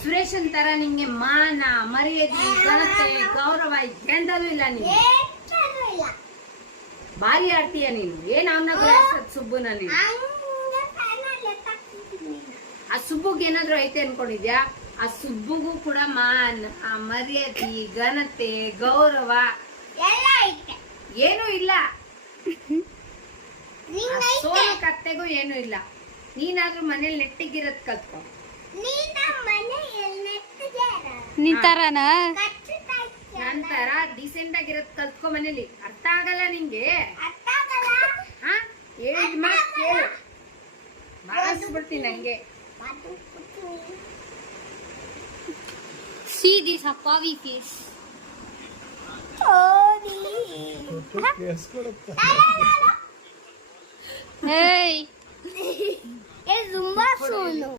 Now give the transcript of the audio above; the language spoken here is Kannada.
ಸುರೇಶನ್ ತರ ನಿಂಗೆ ಮಾನ ಮರ್ಯಾದೆ ಘನತೆ ಗೌರವ ಎಂದಲೂ ಇಲ್ಲ ನೀನು. ಬಾರಿ ಆಡ್ತೀಯ ನೀನು. ಏನ್ ಅವನ ಸುಬ್ಬುನ ನೀನು? ಆ ಸುಬ್ಬುಗ್ ಏನಾದ್ರು ಐತೆ ಅನ್ಕೊಂಡಿದ್ಯಾ? ಆ ಸುಬ್ಬುಗೂ ಕೂಡ ಮಾನ ಮರ್ಯಾದೆ ಘನತೆ ಗೌರವ ಏನೂ ಇಲ್ಲ. ಸೋನು ಕತ್ತೆಗೂ ಏನೂ ಇಲ್ಲ. ನೀನಾದ್ರೂ ಮನೇಲಿ ನೆಟ್ಟಿಗಿರೋದ್ ಕಲ್ತ್ಕೊ. ನಂತರ ಡಿಸೆಂಟ್ ಆಗಿರೋದ್ ಕಲ್ತ್ಕೊ ಮನೇಲಿ. ಅರ್ಥ ಆಗಲ್ಲ ನಿಂಗೆ? ಹೇಳಿದ್ ಮಾತ್ ಕೇಳು. ಮಾಡಿಸ್ಬಿಡ್ತೀನಿ ನಂಗೆ. See this Apavi face. Hey. Es un vaso.